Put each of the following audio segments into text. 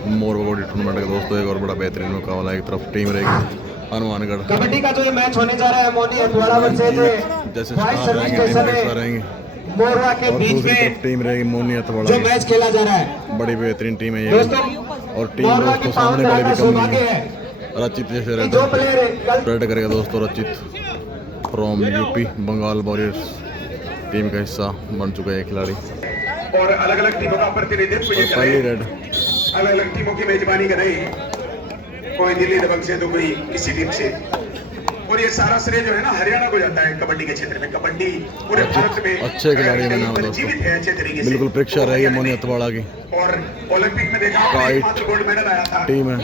Morwa kabaddi tournament का दोस्तों एक और बड़ा बेहतरीन मुकाबला। एक तरफ टीम रहेगी हनुमानगढ़ कबड्डी का जो ये मैच होने जा रहा है मोनी हथवाड़ा वर्सेस जैसे वाइस स्टार सर्विस रहेंगे, टीम स्टेशन रहेंगे मोरवा के और बीच दूसरी तरफ में टीम रहेगी मोनी हथवाड़ा जो की। मैच खेला जा रहा है बड़ी बेहतरीन टीम है ये दोस्तों। और टीम मोरवा की दोस्तों पावन सामने वाले का भी कम नहीं सौभाग्य है। है रचित जैसे कि जो प्लेयर रेड करेगा दोस्तों। रचित फ्रॉम यूपी बंगाल वॉरियर्स टीम का हिस्सा बन चुका है खिलाड़ी और अलग अलग टीमों का प्रतिनिधित्व ये पहली रेड अलग अलग टीमों की मेजबानी कर रही, कोई दिल्ली दबंग से तो कोई किसी टीम से। और ये सारा श्रेय जो है ना हरियाणा को जाता है कबड्डी के क्षेत्र में। कबड्डी पूरे भारत में अच्छे खिलाड़ी का नाम जीवित है अच्छे तरीके से। बिल्कुल परीक्षा रहेगी मोनी हथवाड़ा की। और ओलंपिक में देखा काइट गोल्ड मेडल आया था टीम है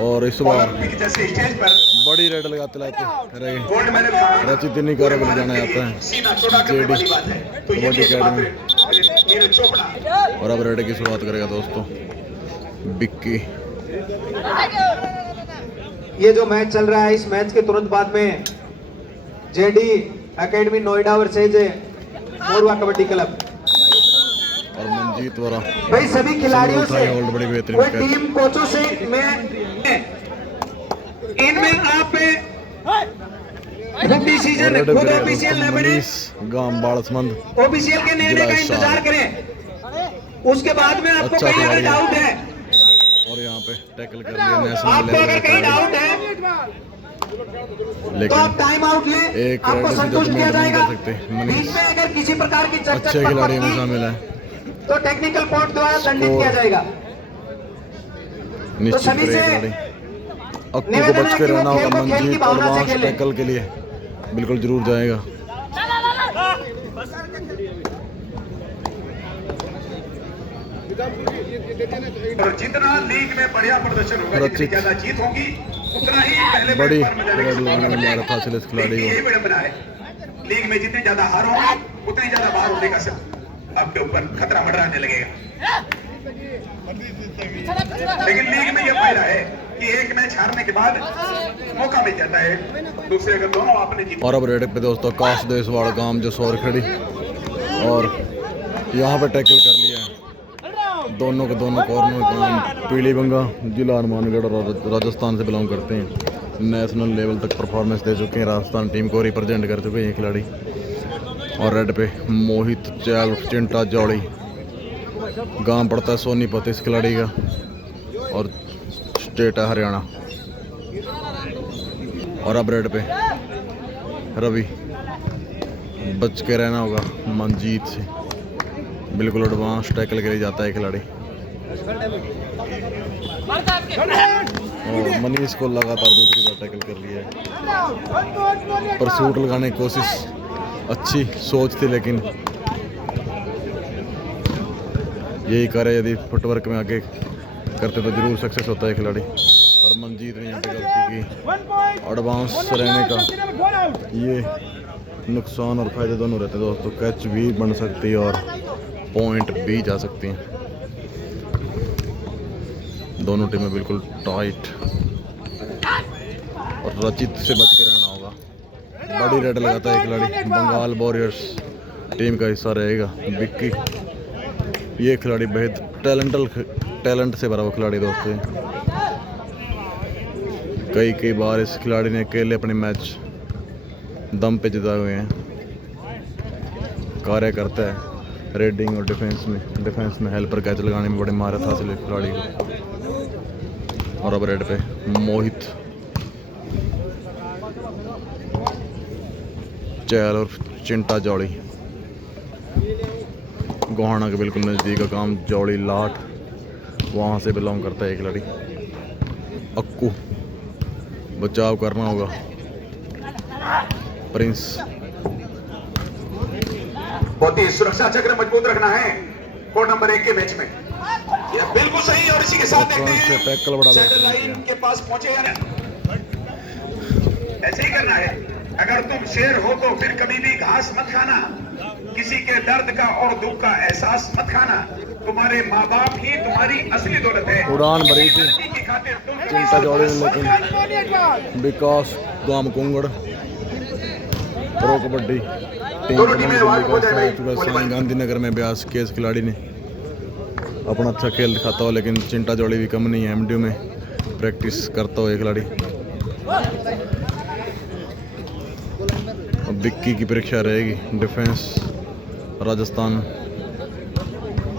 और इस बार ओलंपिक जैसे स्टेज पर बड़ी रेड लगाते रहेगी। गोल्ड मेडल रचित इन्हीं कार्य में जाना जाता है सीना चौड़ा करने वाली बात है। तो ये कबड्डी अकेडमी नीरज चोपड़ा और अब रेड की शुरुआत करेगा दोस्तों बिक्की। ये जो मैच चल रहा है इस मैच के तुरंत बाद में JD academy Noida versus Morwa kabaddi club और मंजीत वरा भाई सभी खिलाड़ियों से बड़ी बेहतरीन कोई कैच। टीम कोचों से मैं इनमें आप खुद डिसीजन और खुद रेड ऑफिशियल न बने, गांव बाड़समंद ऑफिशियल के निर्णय का जिला इंतजार करें। उसके बाद में आपको अच्छा कहीं अगर खिलाड़ी है। डाउट है, और यहाँ पे टैकल कर लिया नेशनल आपको लेवल अगर का कहीं खिलाड़ी। डाउट है तो लेकिन आप टाइम आउट लें, एक आपको रेड से संतुष्ट किया जजमेंट नहीं जाएगा। कर सकते। मनीष बीच में अगर किसी प्रकार की चर्चा अच्छे खिलाड़ी में शामिल है तो टेक्निकल पॉइंट द्वारा दंडित किया जाएगा। निश्चित सभी करेगा से खिलाड़ी। अक्कू को निवेदन है बच कि के वो रहना खेल होगा। को खेल की मंजीत भावना से एडवांस खेले। टैकल के लिए बिल्कुल जरूर जाएगा। और जितना लीग में बढ़िया प्रदर्शन होगा, जितनी ज्यादा जीत होगी उतना ही पहले बड़ी प्लेटफॉर्म में जाने की रेड संभावना लगाने बढ़ में जाएगी। था चले इस खिलाड़ी यही को। विडंबना है, लीग में जितनी ज्यादा हार होगी उतनी ज्यादा बाहर होने का सब आपके ऊपर खतरा मंडराने लगेगा। लेकिन लीग में यह फायदा है कि एक मैच हारने के बाद मौका मिल जाता है दूसरे, अगर दोनों आपने जीत। और अब रेड पे दोस्तों काश देसवाड़ गांव जो सौर खड़ी और यहाँ पे टैकल कर लिया है दोनों के दोनों कॉर्नर काम पीली बंगा जिला हनुमानगढ़ और राजस्थान से बिलोंग करते हैं। नेशनल लेवल तक परफॉर्मेंस दे चुके हैं, राजस्थान टीम को रिप्रेजेंट कर चुके हैं ये खिलाड़ी। और रेड पे मोहित चैल चिंटा जौड़ी गांव पड़ता है सोनीपत इस खिलाड़ी का और स्टेट है हरियाणा। और अब रेड पे रवि बच के रहना होगा मंजीत से। बिल्कुल एडवांस टैकल के लिए जाता है खिलाड़ी और मनीष को लगातार दूसरी बार टैकल कर लिया है। पर सूट लगाने की कोशिश अच्छी सोच थी, लेकिन यही करे यदि फुटवर्क में आगे करते तो जरूर सक्सेस होता है खिलाड़ी। और मंजीत ने यहाँ पे गलती की। एडवांस रहने का ये नुकसान और फायदे दोनों रहते हैं दोस्तों। कैच भी बन सकती है और पॉइंट भी जा सकती हैं। दोनों टीमें बिल्कुल टाइट और रचित से बच के रहना होगा। बड़ी रेड लगाता है खिलाड़ी, बंगाल वॉरियर्स टीम का हिस्सा रहेगा बिक्की। ये खिलाड़ी बेहद टैलेंट से भरा हुआ खिलाड़ी दोस्तों। कई बार इस खिलाड़ी ने अकेले अपने मैच दम पे जिताए हुए हैं। कार्य करता है रेडिंग और डिफेंस में हेल्पर कैच लगाने में बड़ी महारत हासिल है खिलाड़ी को। और अब रेड पे मोहित चैल और चिंटा जौड़ी गोहाना के बिल्कुल नज़दीक का काम जौड़ी लाट वहाँ से बिलोंग करता है खिलाड़ी। अक्कू बचाव करना होगा। प्रिंस बहुत ही सुरक्षा चक्र मजबूत रखना है कोर्ट नंबर 1 के मैच में। यह बिल्कुल सही। और इसी के साथ देखते हैं टैकल बड़ा सेंटर लाइन के पास पहुंचे या नहीं। ऐसे ही करना है। अगर तुम शेर हो तो फिर कभी भी घास मत खाना, किसी के दर्द का और दुख का एहसास मत खाना। तुम्हारे माँ बाप ही तुम्हारी असली दौलत है। उड़ान भरी थी की खातिर तुम चिंता जौड़ी ने, लेकिन विकास गाम कुंगड़ प्रो कबड्डी टीम दोनों टीमें वार्ड हो जाए भाई। गांधीनगर में ब्यास के इस खिलाड़ी ने अपना अच्छा खेल दिखाता हो, लेकिन चिंटा जोड़ी भी कम नहीं है। एमडीयू में प्रैक्टिस करता हो ये खिलाड़ी। अब विक्की की परीक्षा रहेगी, डिफेंस राजस्थान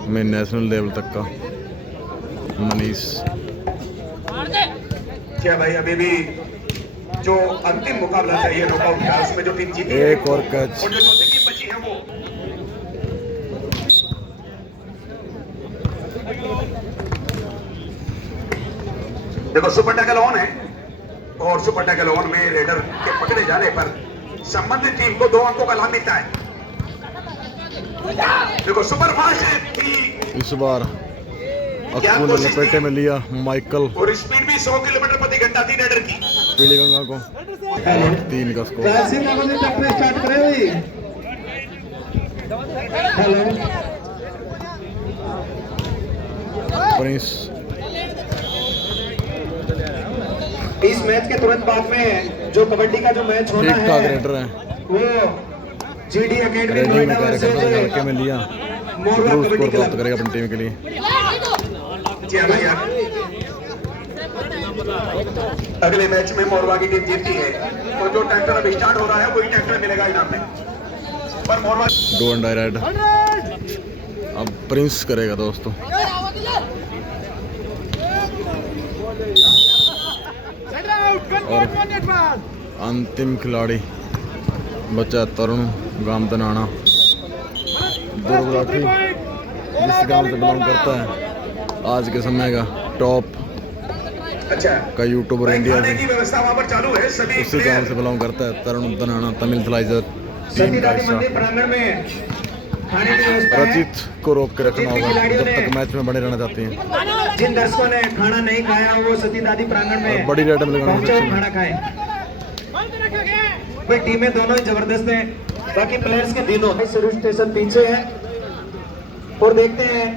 में नेशनल लेवल तक का। मनीष क्या भाई, अभी भी जो अंतिम मुकाबला था ये नॉकआउट था, उसमें जो टीम जीती है एक और कैच। और जो जिंदगी बची है वो देखो सुपर टैकल ऑन है, और सुपर टैकल ऑन में रेडर के पकड़े जाने पर संबंधित टीम को 2 अंकों का लाभ मिलता है। देखो सुपर फास्ट थी, इस बार अक्कू ने लपेटे में लिया माइकल और स्पीड भी 100 किलोमीटर प्रति घंटा थी रेडर की। पीली गंगा को, और 3 का स्कोर। स्टार्ट करे हुई। हेलो प्रिंस इस मैच के तुरंत बाद में जो कबड्डी का जो मैच होना ठीक ठाक है रेडर है। वो जीडी एकेडमी रेडिंग में नोएडा वर्सेस लड़के में लिया, मोरवा जरूर कबड्डी स्कोर प्राप्त क्लब। करेगा अपनी टीम के लिए। जी हाँ भैया, अगले मैच में मोरवा की टीम जीतती है तो जो ट्रैक्टर अब स्टार्ट हो रहा है वही ट्रैक्टर मिलेगा इनाम में। पर Morwa do and die raid. अब प्रिंस करेगा दोस्तों। और अंतिम खिलाड़ी बचा तरुण गाम तनाना, दुर्ग लाठी, जिस गांव से बिलोंग करता है, आज के समय का टॉप अच्छा का यूट्यूबर इंडिया खाने से, की व्यवस्था वहां पर चालू है। सभी उसी गांव से बिलोंग करता है तरुण तनाना। तमिल फ्लाइजर टीम का सतीदादी मंदिर हिस्सा। प्रांगण में खाने की व्यवस्था है। रचित को रोक के रखना होगा जब तक मैच में बने रहना चाहती हैं। जिन दर्शकों ने खाना नहीं खाया वो सतीदादी प्रांगण और में बड़ी रेड में लगाने पहुंचे और की खाना खाएं। भाई टीमें दोनों ही जबरदस्त हैं, बाकी प्लेयर्स के दिनों सर्विस स्टेशन पीछे है और देखते हैं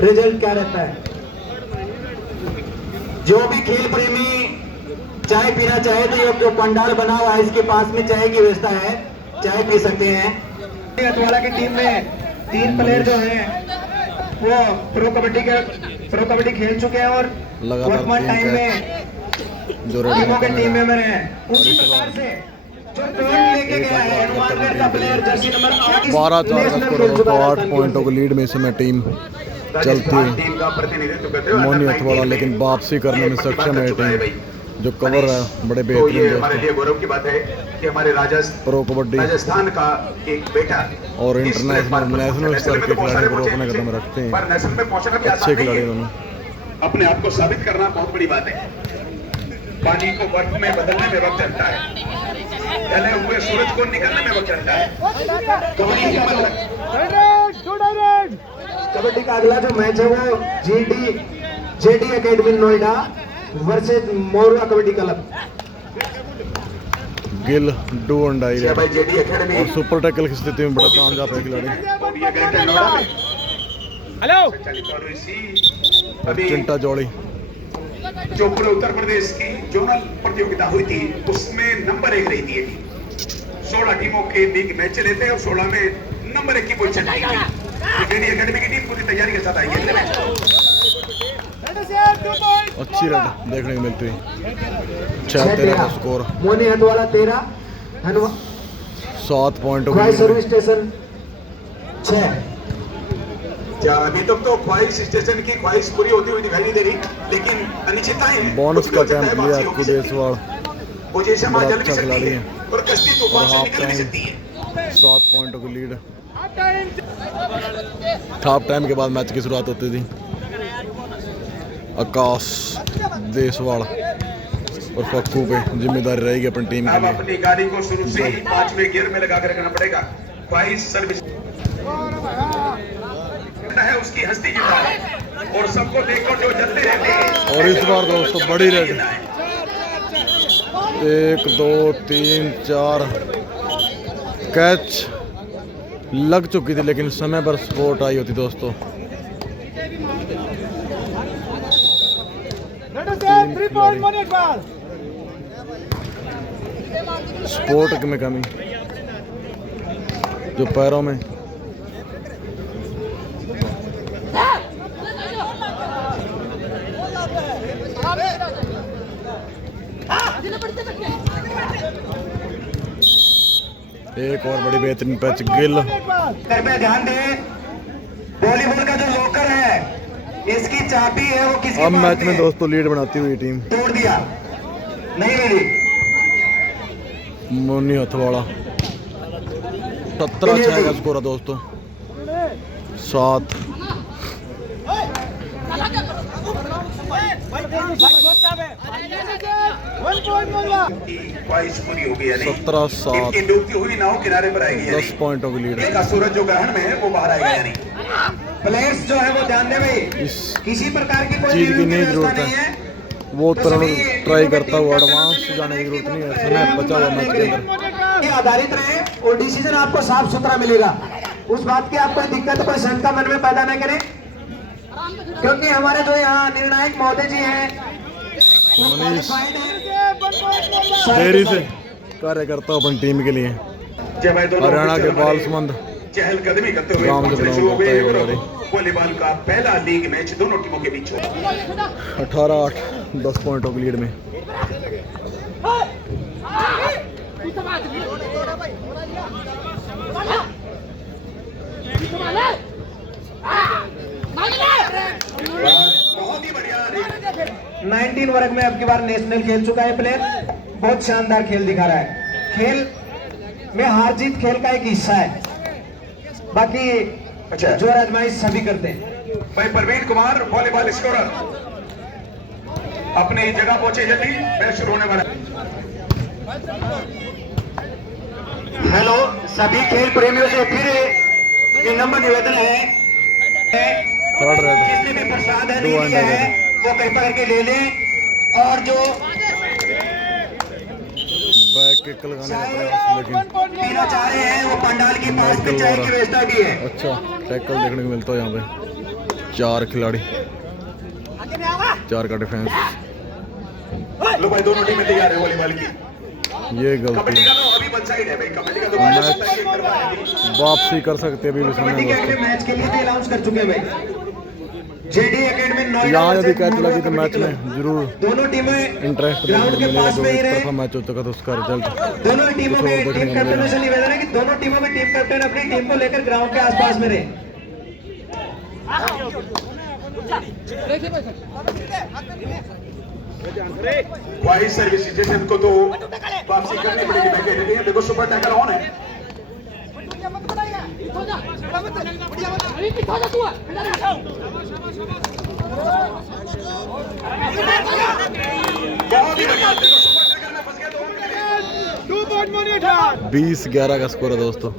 रिजल्ट क्या रहता है। जो भी खेल प्रेमी चाय पीना चाहे तो ये जो पंडाल बना हुआ है इसके पास में चाय की व्यवस्था है, चाय पी सकते हैं। अतवाला की टीम में 3 प्लेयर जो हैं वो प्रो कबड्डी खेल चुके हैं और लगातार वर्तमान 3 टाइम कैच में जो रेड टीमों के में टीम मेंबर हैं। उसी प्रकार से जो टोन लेके गया है हनुमानगढ़ का प्लेयर जर्सी नंबर 8 12-4 का स्कोर है दोस्तों। 8 पॉइंटों की लीड में इस समय टीम चलती है टीम का प्रतिनिधित्व करते हुए मोनी अंडर अथवाड़ा, 19 लेकिन वापसी करने में सक्षम है टीम। जो कवर है बड़े तो ये बेहतरीन हमारे दोस्तों। लिए गौरव की बात है कि हमारे प्रो कबड्डी राजस्थान का एक बेटा और इस इंटरनेशनल प्लेटफॉर्म पर नेशनल पहुंचा। स्तर नेशनल के में तो बहुत खिलाड़ी सारे को रोकने बच्चे कदम रखते हैं। पर नेशनल में पहुंचना भी अच्छे आसान नहीं खिलाड़ी है। दोनों। अपने आप को साबित करना बहुत बड़ी बात है। पानी को बर्फ में बदलने में वक्त लगता है, जले हुए सूरज को निकलने में वक्त लगता है। कबड्डी का अगला जो मैच है वो JD academy Noida versus Morwa kabaddi club. Gill do and die क्या भाई जेडी एकेडमी और सुपर टैकल की स्थिति में बड़ा कामयाब है खिलाड़ी। हेलो और अभी चिंटा जोड़ी जो पूरे उत्तर प्रदेश की जोनल प्रतियोगिता हुई थी उसमें नंबर 1 रही थी ये टीम। 16 टीमों के बीच मैच चले थे और 16 में नंबर 1 की पोजीशन आई थी। जेडी एकेडमी की टीम पूरी तैयारी के साथ आई है अगले मैच। अच्छी रेड देखने को मिलती है। 6-13 का स्कोर। मोनी हतवाला 13, 7 पॉइंटों ख्वाई की सर्विस स्टेशन 6। क्या अभी तक तो ख्वाहिश स्टेशन की ख्वाहिश पूरी होती हुई दिखाई नहीं दे रही, लेकिन अनिश्चितताएं हैं। बोनस का कैंप लिया कुदेसवाड़, पोजीशन बड़ा जल भी अच्छा सकती खिलाड़ी है है और कश्ती और तूफान से हाफ निकल भी टाइम सकती है। 7 पॉइंटों की लीड। हाफ टाइम के बाद मैच की शुरुआत होती थी। आकाश देसवाड़ और पक्कू पे जिम्मेदारी रहेगी अपनी टीम के अब लिए। अपनी गाड़ी को शुरू से ही 5वें गियर में लगा कर रखना पड़ेगा। ख्वाहिश सर्विस है उसकी हस्ती जिंदा है और सबको देखो जो जलते रहते हैं। और इस बार दोस्तों बड़ी रेड 1 2 3 4 कैच लग चुकी थी, लेकिन समय पर स्पोर्ट आई होती दोस्तों। 3 खिलाड़ी। स्पोर्ट में कमी जो पैरों में एक और बड़ी बेहतरीन पैच गिल। कृपया ध्यान दें, वॉलीबॉल का जो लॉकर है इसकी चाबी है वो किसके अब पास मैच में है? दोस्तों लीड बनाती हुई टीम तोड़ दिया, नहीं मिली। मोनी हथवाड़ा 17-6 का स्कोर है दोस्तों। 7 ख्वाहिश पूरी हो गई है नहीं 17-7 इनकी डूबती हुई नाव किनारे पर आएगी 10 पॉइंटों की लीड है। इनका सूरज जो ग्रहण में है वो बाहर आएगा यानी प्लेयर्स जो है वो ध्यान दें भाई, इस किसी प्रकार की कोई चीज की न्यूनतम नहीं व्यवस्था जरूरत नहीं है, है। वो तो तरह सभी ट्राई टीमों करता में हुआ टीम एडवांस कैप्टन जाने की जरूरत नहीं है। पहले समय हम बचा हुआ बात मैच के लेंगे। अंदर। ये आधारित रहे और डिसीजन आपको साफ सुथरा मिलेगा, उस बात की आप कोई दिक्कत कोई शंका मन में पैदा न करें, क्योंकि हमारे जो यहाँ निर्णायक महोदय जी हैं वो मनीष qualified हैं। देरी से कार्य करता हूँ अपनी टीम के लिए। जब भाई दोनों हरियाणा के ऑफिसर बालसमंद चहलकदमी करते हुए गांव के पहुंचने बुलाओ शुरू हो गए होता है और ये वॉलीबॉल का पहला लीग मैच दोनों टीमों के बीच हो 18-8 10 पॉइंटों की लीड में। बहुत ही बढ़िया 19 वर्ग में अब की बार नेशनल खेल चुका है प्लेयर, बहुत शानदार खेल दिखा रहा है। खेल में हार जीत खेल का एक हिस्सा है, बाकी अच्छा जो आजमाइश सभी करते हैं। भाई प्रवीण कुमार वॉलीबॉल स्कोरर अपनी जगह पहुंचे जल्दी मैच शुरू होने वाला हेलो सभी खेल प्रेमियों से फिर ये नंबर निवेदन है, थर्ड रेड जिसने भी प्रसाद है दो नहीं लिया अंडा है वो कृपया करके ले लें, और जो बैक किक लगाने का प्रयास लेकिन पीना चाह रहे हैं वो पंडाल के पास में माइकल चाय की वोरा। व्यवस्था भी है। अच्छा टैकल देखने को मिलता है यहाँ पे। 4 खिलाड़ी, 4 का डिफेंस। लो भाई दोनों टीमें तैयार है वॉलीबॉल की। ये गलती कबड्डी है, का तो अभी वन साइड है भाई, कबड्डी का तो मैच वापसी कर सकते हैं अभी भी समय कबड्डी के है अगले दोस्तों। मैच के लिए भी अनाउंस कर चुके हैं भाई। जेडी एकेडमी नोएडा यहाँ यदि वर्सेस कैच मोरवा लगी तो कबड्डी मैच क्लब। में जरूर दोनों टीमें इंटरेस्ट ग्राउंड के मिलेगा। पास जो में ही एक रहे। तरफा मैच हो चुका तो उसका रिजल्ट दोनों टीमों कुछ और के देखने टीम को कैप्टनों मिलेगा। से निवेदन है कि दोनों टीमों के टीम कैप्टन अपनी टीम को लेकर ग्राउंड के आसपास में रहे। वाइस सर्विस स्टेशन को तो वापसी करनी पड़ेगी भाई, कहते हैं देखो सुपर टैकल ऑन है। बहुत ही बढ़िया, देखो सुपर टैकल में फंस गया तो ऑन के लिए। 20-11 का स्कोर है दोस्तों।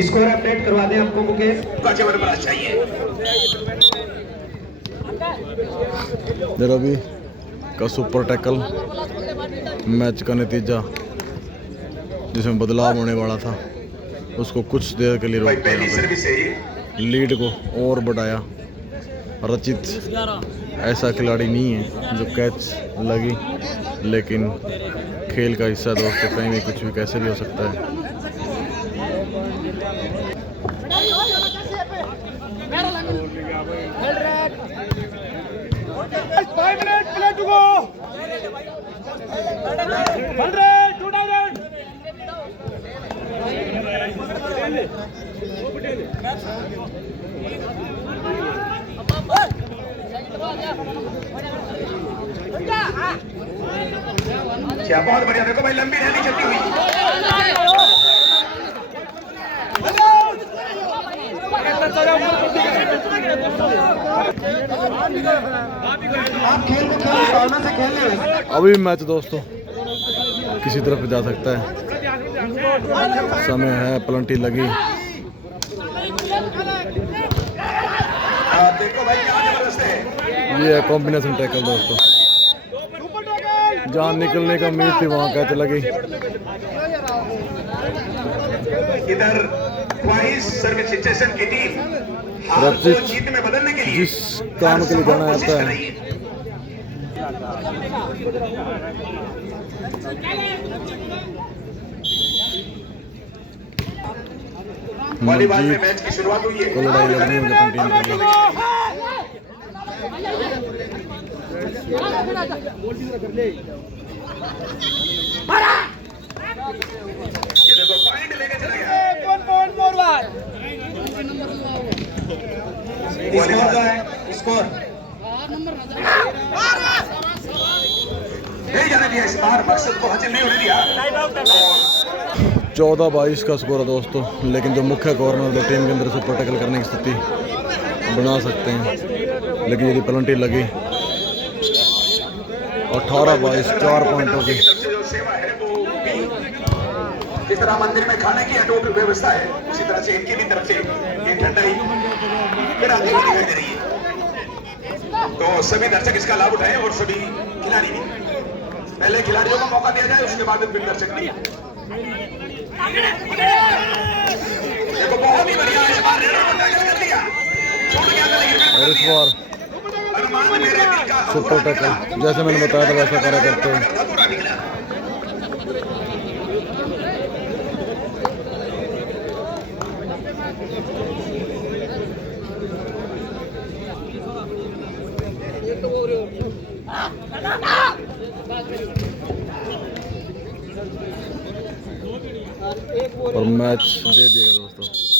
स्कोर अपडेट करवा दें आपको मुकेश। का जबरदस्त चाहिए रवि का सुपर टैकल मैच का नतीजा जिसमें बदलाव होने वाला था उसको कुछ देर के लिए भाई, रोक दिया पहली यहाँ सर्विस है ये। पे। लीड को और बढ़ाया। रचित ऐसा खिलाड़ी नहीं है जो कैच लगी, लेकिन खेल का हिस्सा दोस्तों, कहीं भी कुछ भी कैसे भी हो सकता है। क्या बहुत बढ़िया, देखो भाई लंबी रैली चलती हुई। आप खेल को खेल भावना से खेल रहे हैं। अभी मैच दोस्तों किसी तरफ जा सकता है, समय है, प्लंटी लगी। देखो भाई क्या जबरदस्त है। ये है कॉम्बिनेशन टैकल दोस्तों, जहाँ निकलने का उम्मीद थी वहाँ कैच लगी। इधर ख्वाहिश सर्विस स्टेशन की टीम हार को रचित जीत में बदलने के लिए जिस काम के लिए जाना कोशिश जाता कर है, रही है। वॉलीबॉल में मैच की शुरुआत हुई है। को लड़ाई लड़नी होगी अपनी टीम के लिए। ये देखो पॉइंट लेके चला गया। स्कोर जो है स्कोर नहीं जाने दिया इस बार, मकसद को हासिल नहीं होने दिया। 14-22 का स्कोर है दोस्तों, लेकिन जो मुख्य कॉर्नर जो टीम के अंदर सुपर टैकल करने की स्थिति बना सकते हैं, लेकिन यदि पेनल्टी लगी 18-22 4 पॉइंटों की। जो सेवा है वो भी जिस तरह मंदिर में खाने की अटूट व्यवस्था है, उसी तरह से इनकी भी तरफ से ये ठंडाई फिर आती हुई दिखाई दे रही है। तो सभी दर्शक इसका लाभ उठाएं और सभी खिलाड़ी भी। पहले खिलाड़ियों को मौका दिया जाए, उसके बाद फिर दर्शक भी। देखो बहुत ही बढ़िया इस बार रेडर को टैकल कर दिया, छूट गया था लेकिन और इस बार अरमान मेरे दिल का सुपर टैकल जैसे मैंने बताया था वैसा कार्य करते हैं। अधूरा निकला। और मैच दे दिएगा दोस्तों।